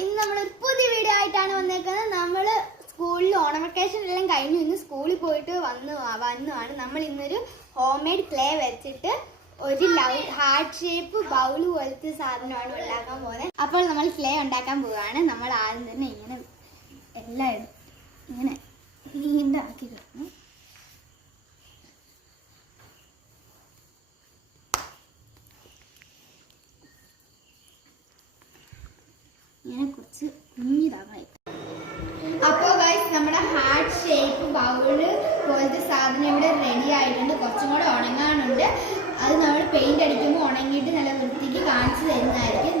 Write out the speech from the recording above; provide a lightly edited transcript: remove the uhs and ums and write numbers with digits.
ഇന്ന് നമ്മളൊരു പുതിയ വീഡിയോ ആയിട്ടാണ് വന്നേക്കുന്നത്. നമ്മൾ സ്കൂളിൽ ഓണം വെക്കേഷൻ എല്ലാം കഴിഞ്ഞു. ഇന്ന് സ്കൂളിൽ പോയിട്ട് വന്നുമാണ് നമ്മൾ ഇന്നൊരു ഹോം മെയ്ഡ് ക്ലേ വെച്ചിട്ട് ഒരു ഹാർട്ട് ഷേപ്പ് ബൗൾ പോലത്തെ സാധനമാണ് ഉണ്ടാക്കാൻ പോകുന്നത്. അപ്പോൾ നമ്മൾ ക്ലേ ഉണ്ടാക്കാൻ പോവുകയാണ്. നമ്മൾ ആദ്യം തന്നെ ഇങ്ങനെ എല്ലാം ഇങ്ങനെ നീണ്ടാക്കി കിടക്കണം. ഇങ്ങനെ കുറച്ച് കുഞ്ഞിതാകായി. അപ്പോൾ ഗൈസ് നമ്മുടെ ഹാർട്ട് ഷേപ്പ് ബൗള് പോലത്തെ സാധനം ഇവിടെ റെഡി ആയിട്ടുണ്ട്. കുറച്ചും കൂടെ ഉണങ്ങാനുണ്ട്. അത് നമ്മൾ പെയിന്റ് അടിക്കുമ്പോൾ ഉണങ്ങിയിട്ട് നല്ല വൃത്തിക്ക് കാണിച്ചു തരുന്നതായിരിക്കും.